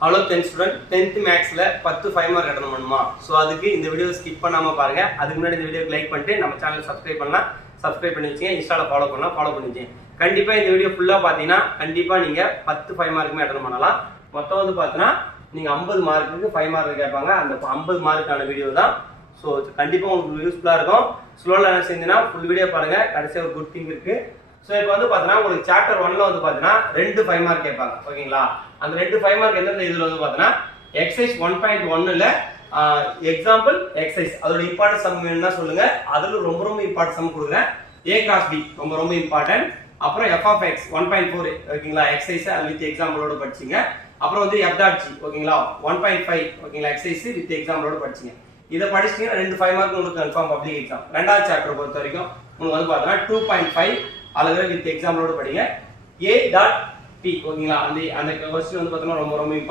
Hello 10th student 10th மேக்ஸ்ல 10 5 mark attend பண்ணுமா? So அதுக்கு இந்த வீடியோ ஸ்கிப் பண்ணாம பாருங்க. அதுக்கு முன்னாடி இந்த வீடியோக்கு லைக் பண்ணிட்டு நம்ம சேனலை சப்ஸ்கிரைப் பண்ணலாம், சப்ஸ்கிரைப் பண்ணி வச்சுங்க. இன்ஸ்டால ஃபாலோ பண்ணலாம், ஃபாலோ பண்ணி வச்சுங்க. கண்டிப்பா இந்த வீடியோ ஃபுல்லா பாத்தீங்கன்னா கண்டிப்பா நீங்க 10 5 மார்க்குமே அட்டெண்ட் பண்ணலாம். மொத்தம் வந்து பாத்தீங்கன்னா நீங்க 50 மார்க்குக்கு 5 மார்க் கேட்பாங்க. அந்த 50 மார்க்கான வீடியோ தான். ஸோ கண்டிப்பா உங்களுக்கு யூஸ்ஃபுல்லா இருக்கும். ஸ்லோல என்ன செஞ்சீங்கன்னா ஃபுல் வீடியோ பாருங்க. கடைசியா ஒரு குட் திங் இருக்கு. ஸோ இப்போ வந்து பார்த்தீங்கன்னா உங்களுக்கு சாப்டர் 1ல வந்து பார்த்தீங்கன்னா 2 5 மார்க் கேட்பாங்க. ஓகேங்களா? அந்த 2 5 மார்க் எந்தெந்த இதில் வந்து பார்த்தீங்கன்னா எக்ஸசைஸ் 1.1ல எக்ஸாம்பிள் எக்ஸசைஸ் அதோட இம்பார்ட்டன்ட் சம் வேணும்னா சொல்லுங்க. அதில் ரொம்ப இம்பார்ட்டன்ட் சம் கொடுக்குறேன். A cross B ரொம்ப இம்பார்ட்டன்ட். அப்புறம் f of x 1.4 ஓகேங்களா? எக்ஸசைஸ் வித் எக்ஸாம்பிளோட படிச்சிங்க. அப்புறம் வந்து f dot g ஓகேங்களா? 1.5 ஓகேங்களா? எக்ஸசைஸ் வித் எக்ஸாம்பிளோட படிச்சிங்க. இதை படிச்சிட்டீங்கன்னா 2 5 மார்க் உங்களுக்கு கன்ஃபார்ம் பப்ளிக் எக்ஸாம். ரெண்டாவது சாப்டர் பொறுத்த வரைக்கும் உங்களுக்கு வந்து பார்த்தீங்கன்னா 2.5 அளவு வித் எக்ஸாம்பிளோட படிங்க. A டாட் P ஓகேங்களா? அந்த கொஸ்டின் வந்து பார்த்தீங்கன்னா ரொம்ப இம்பார்ட்டன்ட்.